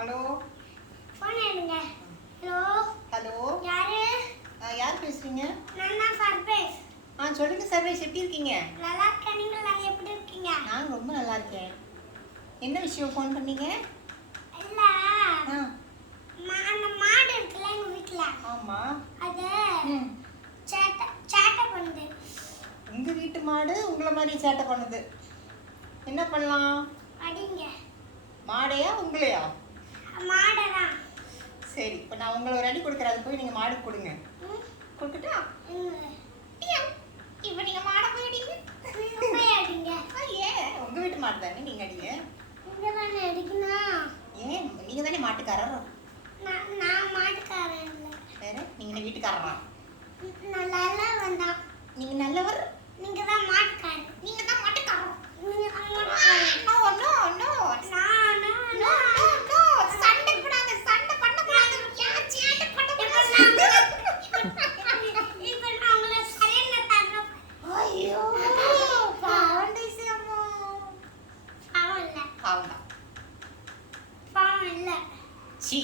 Hello phone எடுங்க. Hello hello யாரு? யார் பேசுறீங்க? நான் தான் சர்வேஸ். சொல்லுங்க சர்வேஷ், எப்படி இருக்கீங்க? நல்லா இருக்கேன். நீங்க எப்படி இருக்கீங்க? நான் ரொம்ப நல்லா இருக்கேன். என்ன விஷயம் ஃபோன் பண்ணீங்க? இல்ல ஆ அந்த மாடு இருக்குல்ல எங்க வீட்ல. ஆமா. அது ம் சேட்டை பண்ணுது. உங்க வீட்டு மாடு உங்களை மாதிரி சேட்டை பண்ணுது. என்ன பண்ணலாம்? அடிங்க. மாடையா உங்களையா? மாடதான். சரி, இப்போ நான் உங்களை ஒரு அடி கொடுக்குறேன், அது போய் நீங்க மாடு கொடுங்க. கொடுக்கட்டா? இப்போ நீங்க மாடை போய் அடிங்க. போய் அடிங்க. ஏன் உங்க வீட்டு மாடு தானே, நீங்க அடிங்க. இங்க தானே அடிக்கணும். ஏன் நீங்க தானே மாட்டுக்காரர்? நான் மாட்டுக்காரன் இல்லை. வேற நீங்க என்ன வீட்டுக்காரரா? நான் நல்லவன் தான். நீங்க நல்லவர். நீங்க தான் மாட்டுக்காரன். நீங்க தான் மாட்டுக்காரர். நீங்க தான் மாட்டுக்காரன். நோ நோ நோ நான் நோ நோ சண்டை கூடாது, சண்டை பண்ண கூடாது. ஏன் சேட்டை பண்ண கூடாது? இப்ப நான் உங்களை சரியான தர. ஐயோ பாவம் டேசி அம்மா. பாவம் இல்லை. பாவம் தான். பாவம் இல்லை. சீ